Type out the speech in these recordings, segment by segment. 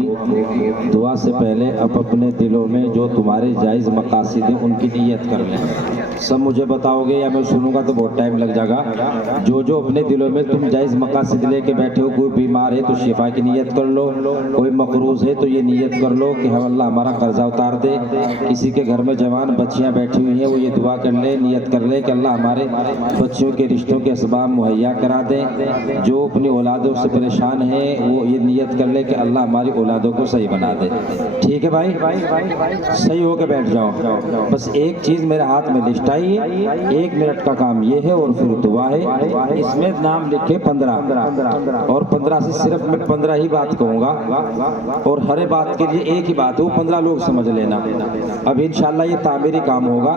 ہوگی. دعا سے پہلے اب اپنے دلوں میں جو تمہارے جائز مقاصد ہیں ان کی نیت کر لیں. سب مجھے بتاؤ گے یا میں سنوں گا تو بہت ٹائم لگ جائے گا. جو اپنے دلوں میں تم جائز مقاصد لے کے بیٹھے ہو، کوئی بیمار ہے تو شفا کی نیت کر لو، کوئی مقروض ہے تو یہ نیت کر لو کہ ہم اللہ ہمارا قرضہ اتار دے. کسی کے گھر میں جوان بچیاں بیٹھی ہوئی ہیں وہ یہ دعا کر لے، نیت کر لے کہ اللہ ہمارے بچیوں کے رشتوں کے اسباب مہیا کرا دے. جو اپنی اولادوں سے پریشان ہیں وہ یہ نیت کر لے کہ اللہ ہماری اولادوں کو صحیح بنا دے. ٹھیک ہے بھائی، صحیح ہو کے بیٹھ جاؤ. بس ایک چیز میرے ہاتھ میں لسٹ آئی ہے، 1 منٹ کا کام یہ ہے اور پھر دعا ہے. اس میں نام لکھے 15 اور 15 سے صرف میں 15 ہی بات کہوں گا اور ہر بات کے لیے ایک ہی بات ہے، وہ 15 لوگ سمجھ لینا. اب انشاءاللہ یہ تعمیری کام ہوگا.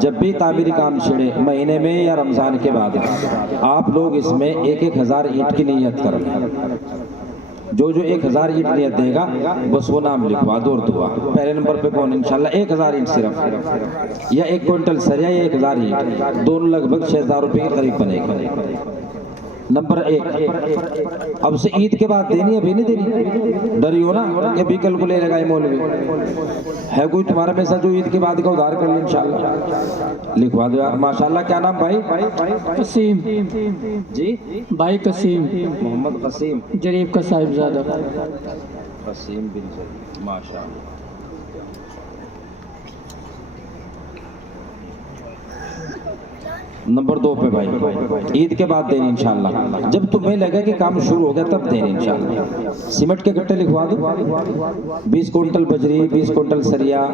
جب بھی تعمیری کام چھڑے مہینے میں یا رمضان کے بعد آپ لوگ اس میں 1,000 اینٹ کی نیت کریں. جو 1,000 اینٹ نیت دے گا بس وہ نام لکھوا دو اور دعا. پہلے نمبر پہ کون؟ انشاءاللہ 1,000 اینٹ صرف، یا 1 کوئنٹل سریا یا 1,000 اینٹ، دونوں لگ بھگ 6,000 روپے کے قریب بنے گا. نمبر 1 اب سے عید کے بعد دینی، ابھی نہیں دینی. ڈری ہو نا کہ بھی کل کو لے لگا یہ مولوی ہے کوئی تمہارے میں سے جو عید کے بعد کا ادھار کر لے انشاءاللہ لکھوا دو. ماشاءاللہ. کیا نام بھائی؟ قسیم جی بھائی قسیم محمد قسیم جریب کا صاحبزادہ. قسیم بن جریب ماشاءاللہ. نمبر 2 پہ بھائی عید کے بعد دینی انشاءاللہ. جب تمہیں لگے کہ کام شروع ہو گیا تب دینی انشاءاللہ. سیمنٹ کے گٹے لکھوا دو، 20 کوئنٹل بجری، 20 کوئنٹل سریا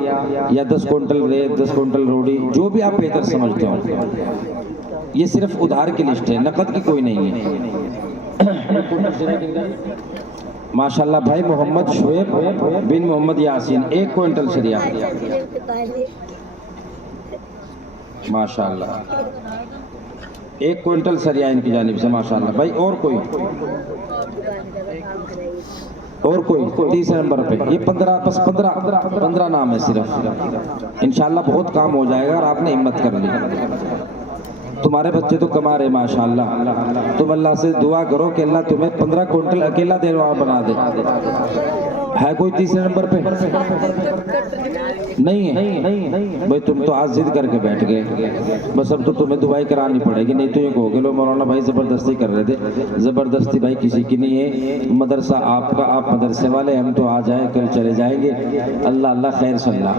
یا 10 کوئنٹل ریت، 10 کوئنٹل روڑی، جو بھی آپ بہتر سمجھتے ہو. یہ صرف ادھار کی لسٹ ہے، نقد کی کوئی نہیں ہے. ماشاءاللہ. بھائی محمد شعیب بن محمد یاسین 1 کوئنٹل سریا ماشاءاللہ. 1 کوئنٹل سریا ان کی جانب سے ماشاءاللہ. بھائی اور کوئی تیسرے نمبر پہ یہ 15 نام ہے صرف. انشاءاللہ بہت کام ہو جائے گا اور آپ نے ہمت کر لی. تمہارے بچے تو کما رہے ماشاءاللہ. تم اللہ سے دعا کرو کہ اللہ تمہیں 15 کوئنٹل اکیلا دینے والا بنا دے. ہے کوئی تیسرے نمبر پہ؟ نہیں ہے بھائی. تم تو آج ضد کر کے بیٹھ گئے. بس اب تو تمہیں دعائی کرانی پڑے گی، نہیں تو یہ کہو گے لو مولانا بھائی زبردستی کر رہے تھے. زبردستی بھائی کسی کی نہیں ہے. مدرسہ آپ کا، آپ مدرسے والے، ہم تو آ جائیں کل چلے جائیں گے. اللہ اللہ خیر صلی اللہ.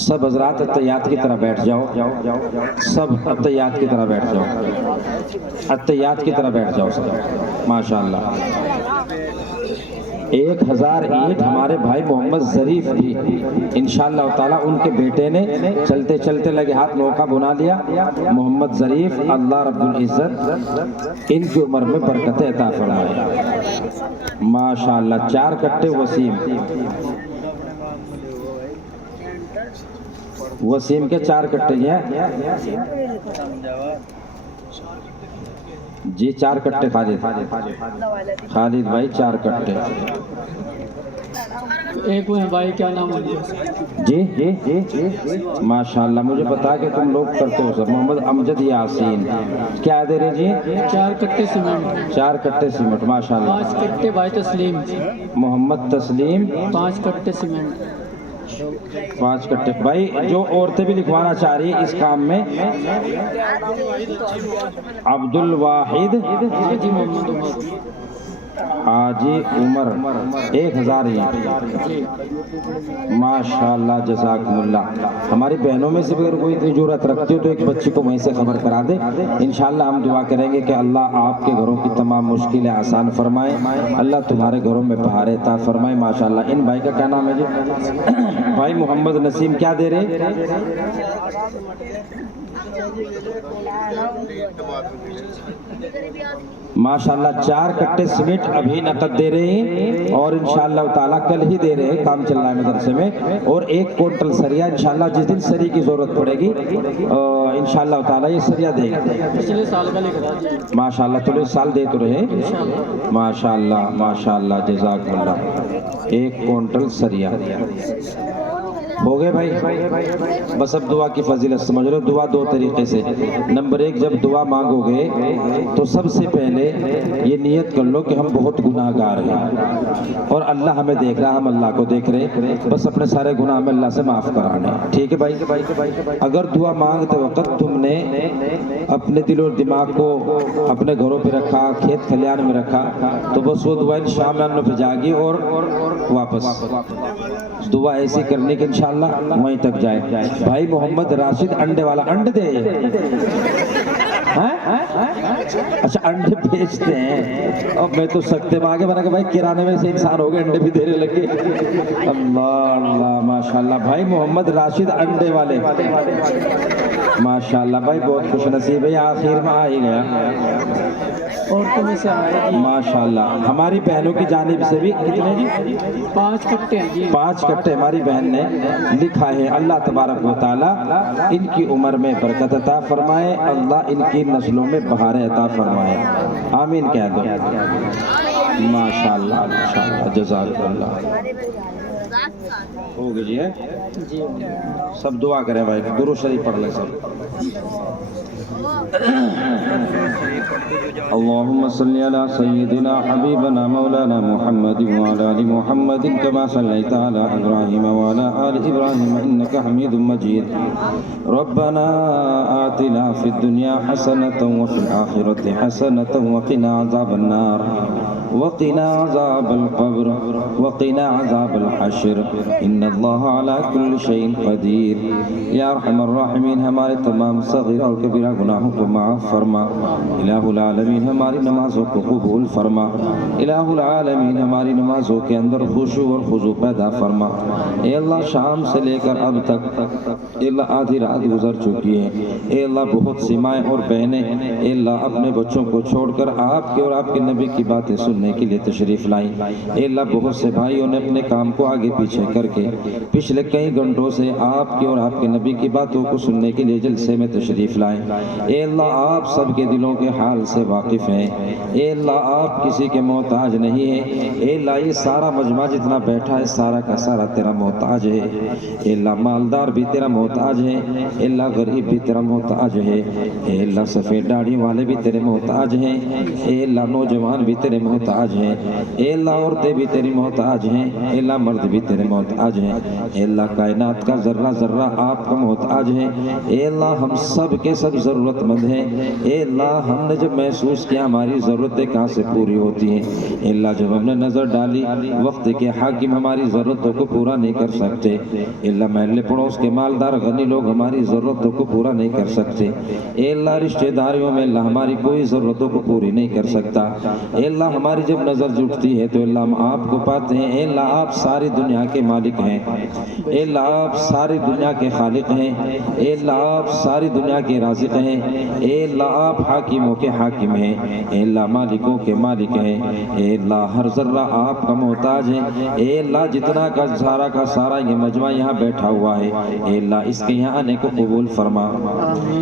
سب حضرات اتحیات کی طرح بیٹھ جاؤ. سب اتحیات کی طرح بیٹھ جاؤ. اتحیات کی طرح بیٹھ جاؤ سب ماشاءاللہ. 1,000 اینٹ ہمارے بھائی محمد ظریف بھی انشاءاللہ تعالیٰ ان کے بیٹے نے چلتے چلتے لگے ہاتھ موقع بنا لیا. محمد ظریف اللہ رب العزت ان کی عمر میں برکت عطا فرمائے ماشاءاللہ. 4 کٹے وسیم کے 4 کٹے ہیں جی. 4 کٹے خالد بھائی 4 کٹے. ایک وہ بھائی کیا نام ہے جی ماشاءاللہ. مجھے بتا کہ تم لوگ کرتے ہو سب. محمد امجد یاسین کیا دے رہے جی؟ 4 کٹے سیمنٹ. 4 کٹے سیمنٹ ماشاءاللہ. 5 کٹے بھائی تسلیم. محمد تسلیم 5 کٹے سیمنٹ. 5 کٹے. بھائی جو عورتیں بھی لکھوانا چاہ رہی ہیں اس کام میں، عبد الواحد حاجی محمد عمر، حاجی عمر 1,000 ماشاءاللہ. جزاکم اللہ. ہماری بہنوں میں سے اگر کوئی ضرورت رکھتی ہو تو ایک بچی کو وہیں سے خبر کرا دے. انشاءاللہ ہم دعا کریں گے کہ اللہ آپ کے گھروں کی تمام مشکلیں آسان فرمائے. اللہ تمہارے گھروں میں بہار عطا فرمائے ماشاءاللہ. ان بھائی کا کیا نام ہے جی؟ بھائی محمد نسیم کیا دے رہے؟ ماشاءاللہ 4 کٹے سیمنٹ ابھی نقد دے رہے ہیں اور انشاءاللہ تعالیٰ کل ہی دے رہے ہیں. کام چل رہا ہے مدرسے میں. اور 1 کوئنٹل سریا انشاءاللہ جس دن سری کی ضرورت پڑے گی انشاءاللہ تعالیٰ یہ سریا دے گا. پچھلے سال کا لکھ رہا ماشاءاللہ. تو سال دے تو رہے ماشاءاللہ ماشاءاللہ. جزاک اللہ. 1 کوئنٹل سریا ہو گئے بھائی؟ بس اب دعا کی فضیلت سمجھ لو. دعا دو طریقے سے. نمبر ایک، جب دعا مانگو گے تو سب سے پہلے یہ نیت کر لو کہ ہم بہت گناہ گار ہیں اور اللہ ہمیں دیکھ رہا، ہم اللہ کو دیکھ رہے، بس اپنے سارے گناہ ہمیں اللہ سے معاف کرانے. ٹھیک ہے بھائی؟ اگر دعا مانگتے وقت تم نے اپنے دل اور دماغ کو اپنے گھروں پہ رکھا، کھیت کھلیان میں رکھا، تو بس وہ دعا انشاءاللہ پہ جائے گی اور واپس دعا ایسی کرنی کہ انشاءاللہ وہیں تک جائے. بھائی محمد راشد انڈے والا، انڈے دے. اچھا انڈے بیچتے ہیں. اب میں تو سکتے میں آگے بنا کہ بھائی کرانے میں سے انسان ہو گئے، انڈے بھی دینے لگے. اللہ اللہ ماشاءاللہ. بھائی محمد راشد انڈے والے، ماشاءاللہ بھائی بہت خوش نصیب ہے، آخر میں آ ہی گیا. عورتوں میں سے آئے جی. ماشاءاللہ. ہماری بہنوں کی جانب سے بھی کتنے جی؟ 5 کٹے ہیں جی. 5 کٹے ہماری بہن نے لکھا ہے. اللہ تبارک و تعالی ان کی عمر میں برکت عطا فرمائے، اللہ ان کی نسلوں میں بہاریں عطا فرمائے. آمین کہہ دو. ماشاءاللہ ماشاءاللہ. جزاک اللہ. ہو گئی جی ہے؟ جی سب دعا کریں بھائی، درود شریف پڑھ لیں سب. اللهم صل على سيدنا حبيبنا مولانا محمد وعلى آل محمد كما صليت على إبراهيم وعلى آل إبراهيم إنك حميد مجيد. ربنا آتنا في الدنيا حسنة وفي الآخرة حسنة وقنا عذاب النار وقنا عذاب القبر وقنا عذاب الحشر إن الله على كل شيء قدير. یا ارحم الراحمین ہمارے تمام صغیر اور کبیرہ گناہوں کو معاف فرما. الہ العالمین ہماری نمازوں کو قبول فرما. الہ العالمین ہماری نمازوں کے اندر خشوع اور خضوع پیدا فرما. اے اللہ شام سے لے کر اب تک اے اللہ آدھی رات گزر چکی ہے. اے اللہ بہت سی مائیں اور بہنیں اے اللہ اپنے بچوں کو چھوڑ کر آپ کے اور آپ کے نبی کی باتیں سننے کے لیے تشریف لائیں. اے اللہ بہت سے بھائیوں نے اپنے کام کو آگے پیچھے کر کے پچھلے کئی گھنٹوں سے آپ کے اور آپ کے نبی کی باتوں کو سننے کے لیے جلسے میں تشریف لائیں. اے اللہ آپ سب کے دلوں کے حال سے واقف ہیں. اے اللہ آپ کسی کے محتاج نہیں ہیں. اے اللہ یہ سارا مجمع جتنا بیٹھا ہے سارا کا سارا تیرا محتاج ہے. اے اللہ مالدار بھی تیرا محتاج ہے. اے اللہ غریب بھی تیرا محتاج ہے. اے اللہ سفید داڑھی والے بھی تیرے محتاج ہیں. اے اللہ نوجوان بھی تیرے محتاج ہیں. اے اللہ عورتیں بھی تیری محتاج ہیں. اے اللہ مرد بھی تیرے محتاج ہیں. اے اللہ کائنات کا ذرہ ذرہ آپ کا محتاج ہے. اے اللہ ہم سب کے سب ضرورت مند ہیں. اے اللہ ہم نے جب محسوس کیا ہماری ضرورتیں کہاں سے پوری ہوتی ہیں. اے اللہ جب ہم نے نظر ڈالی وقت کے حاکم ہماری ضرورتوں کو پورا نہیں کر سکتے. اے اللہ محلے پڑوس کے مالدار غنی لوگ ہماری ضرورتوں کو پورا نہیں کر سکتے. اے اللہ رشتہ داریوں میں اللہ ہماری کوئی ضرورتوں کو پوری نہیں کر سکتا. اے اللہ ہماری جب نظر جھکتی ہے تو اللہ ہم آپ کو پاتے ہیں. اے اللہ آپ ساری دنیا کے مالک ہیں. اے اللہ آپ ساری دنیا کے خالق ہیں. اے اللہ آپ ساری دنیا کے رازق ہیں. اے اللہ آپ حاکموں کے حاکم ہیں. اے اللہ مالکوں کے مالک ہیں. اے اللہ ہر ذرہ آپ کا محتاج ہے. اے اللہ جتنا کا سارا یہ مجمع یہاں بیٹھا ہوا ہے اے اللہ اس کے یہاں آنے کو قبول فرما.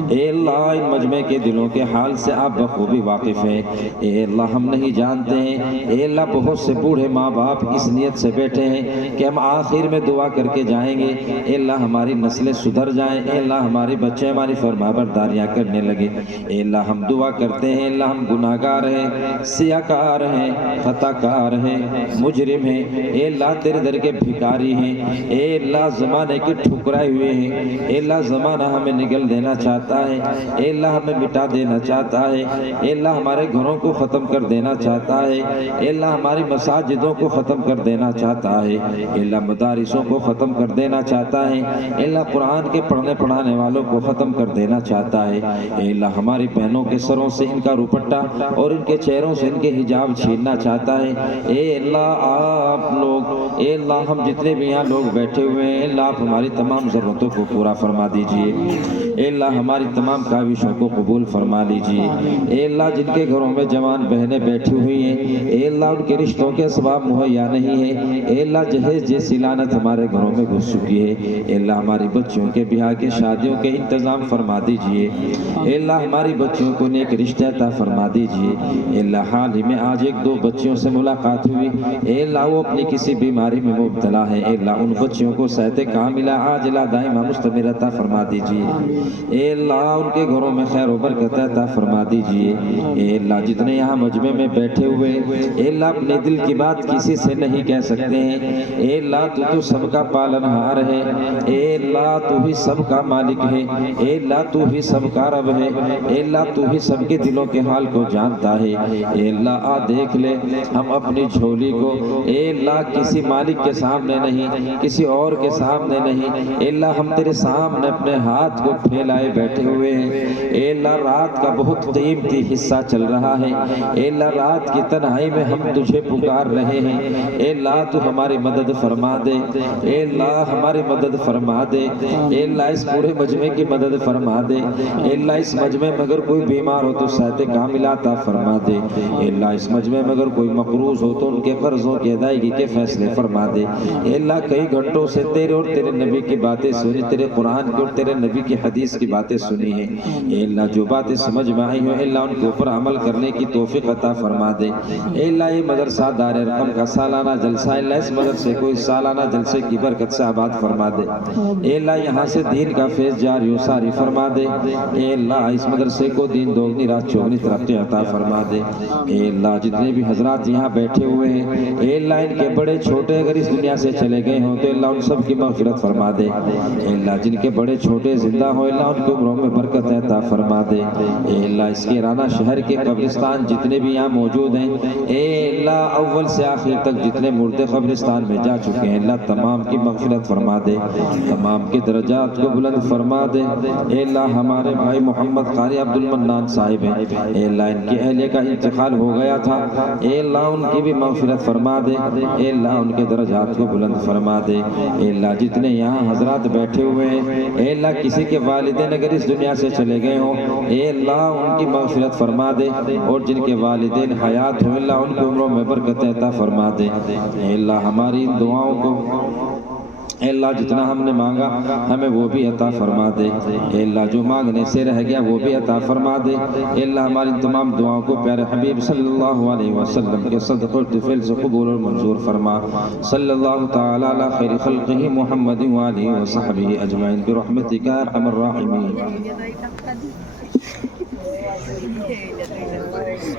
اے اللہ ان مجمع کے دلوں کے حال سے آپ بخوبی واقف ہیں. اے اللہ ہم نہیں جانتے ہیں. اے اللہ بہت سے بوڑھے ماں باپ اس نیت سے بیٹھے ہیں کہ ہم آخر میں دعا کر کے جائیں گے. اے اللہ ہماری نسلیں سدھر جائیں. اے اللہ ہمارے بچے ہماری فرمانبرداریاں کرنے لگے. اے اللہ ہم دعا کرتے ہیں. اے اللہ ہم گناہ گار ہیں، سیاہ کار ہیں، خطا کار ہیں، مجرم ہیں. اے اللہ تیرے در کے بھکاری ہیں. اے اللہ زمانے کے ٹھکرائے ہوئے ہیں. اے اللہ زمانہ ہمیں نگل دینا چاہتا ہے. اے اللہ ہمیں مٹا دینا چاہتا ہے. اے اللہ ہمارے گھروں کو ختم کر دینا چاہتا ہے. اے اللہ ہماری مساجدوں کو ختم کر دینا چاہتا ہے. اے اللہ مدارسوں کو ختم کر دینا چاہتا ہے. اے اللہ قرآن کے پڑھنے پڑھانے والوں کو ختم کر دینا چاہتا ہے. اے اللہ ہماری بہنوں کے سروں سے ان کا روپٹہ اور ان کے چہروں سے ان کے حجاب چھیننا چاہتا ہے. اے اللہ آپ لوگ اے اللہ ہم جتنے بھی یہاں لوگ بیٹھے ہوئے ہیں اللہ آپ ہماری تمام ضرورتوں کو پورا فرما دیجئے. اے اللہ ہماری تمام کاوشوں کو قبول فرما لیجئے. اے اللہ جن کے گھروں میں جوان بہنیں بیٹھی ہوئی ہیں اے اللہ ان کے رشتوں کے اسباب مہیا نہیں نہیں ہے اے اللہ جہیز جیسی لعنت ہمارے گھروں میں گھس چکی ہے اے اللہ ہماری بچیوں کے بیاہ کے شادیوں کے انتظام فرما دیجئے اے اللہ ہماری بچیوں کو نیک رشتہ عطا فرما دیجئے اے اللہ حال ہی میں آج ایک دو بچیوں سے ملاقات ہوئی اے اللہ وہ اپنی کسی بیماری میں مبتلا ہے اے اللہ ان بچیوں کو صحت کاملہ عاجلہ دائمہ مستمر عطا فرما دیجئے اے اللہ ان کے گھروں میں خیر و برکت عطا فرما دیجئے اے اللہ جتنے یہاں مجمع میں بیٹھے ہوئے اے اللہ اپنے دل کی بات کسی سے نہیں کہہ سکتے ہیں اے اللہ تو سب کا پالنہار ہے اے اللہ تو ہی سب کا مالک ہے اے اللہ تو ہی سب کا رب ہے اے اللہ تو ہی سب کے دلوں کے حال کو جانتا ہے اے اللہ آ دیکھ لے ہم اپنی جھولی کو اے اللہ کسی مالک کے سامنے نہیں کسی اور کے سامنے نہیں اے اللہ ہم تیرے سامنے اپنے ہاتھ کو پھیلائے بیٹھے ہوئے ہیں اے اللہ رات کا بہت قیمتی حصہ چل رہا ہے اے اللہ رات کی تنہائی میں ہم تجھے پکار رہے ہیں اے اللہ تو ہماری مدد فرما دے اے اللہ ہماری مدد فرما دے اے اللہ اس پورے مجمع کی مدد فرما دے اے اللہ اس مجمع میں اگر کوئی بیمار ہو تو صحت کاملہ عطا فرما دے اے اللہ اس مجمع میں اگر کوئی مقروض ہو تو ان کے قرضوں کی ادائیگی کے فیصلے فرما دے اے اللہ کئی گھنٹوں سے تیرے اور تیرے نبی کی باتیں سنی تیرے قرآن کی اور تیرے نبی کی حدیث کی باتیں سنی ہیں اے اللہ جو باتیں سمجھ میں آئی ہوں اے اللہ ان کے اوپر عمل کرنے کی توفیق عطا فرما دے اے اللہ یہ مدرسہ دار ارقم کا سالانہ جلسہ اے اللہ اس مدرسے کو اس سالانہ جلسے کی برکت سے آباد فرما دے اے اللہ یہاں سے دین کا فیض جاری و ساری فرما دے اے اللہ اس مدرسے کو دین دوگنی رات چوگنی ترقی عطا فرما دے اے اللہ جتنے بھی حضرات یہاں بیٹھے ہوئے ہیں اے اللہ ان کے بڑے چھوٹے اگر اس دنیا سے چلے گئے ہوں تو اللہ ان سب کی مغفرت فرما دے اے اللہ جن کے بڑے چھوٹے زندہ ہو اللہ ان کے عمروں میں برکت عطا فرما دے اے اللہ اس کے رانا شہر کے قبرستان جتنے بھی یہاں موجود ہیں اے اللہ اول سے آخر تک جتنے مردے قبرستان میں جا چکے ہیں اللہ تمام کی مغفرت فرما دے تمام کے درجات کو بلند فرما دے اے اللہ ہمارے بھائی محمد قاری عبد المنان صاحب ہیں اے اللہ ان کی اہلیہ کا انتقال ہو گیا تھا اے اللہ ان کی بھی مغفرت فرما دے اے اللہ ان کے درجات کو بلند فرما دے اے اللہ جتنے یہاں حضرات بیٹھے ہوئے ہیں اے اللہ کسی کے والدین اگر اس دنیا سے چلے گئے ہوں اے اللہ ان کی مغفرت فرما دے اور جن کے والدین حیات ہو اللہ ان کی عمروں میں برکت عطا فرما دے اے اللہ ہماری ان دعاؤں کو اے اللہ جتنا ہم نے مانگا ہمیں وہ بھی عطا فرما دے اے اللہ جو مانگنے سے رہ گیا وہ بھی عطا فرما دے اے اللہ ہماری تمام دعاؤں کو پیارے حبیب صلی اللہ علیہ وسلم کے صدقہ اور طفیل سے قبول اور منظور فرما صلی اللہ تعالی علی خیر خلقہ محمد وآلہ وصحبہ اجمعین برحمتک یا ارحم الراحمین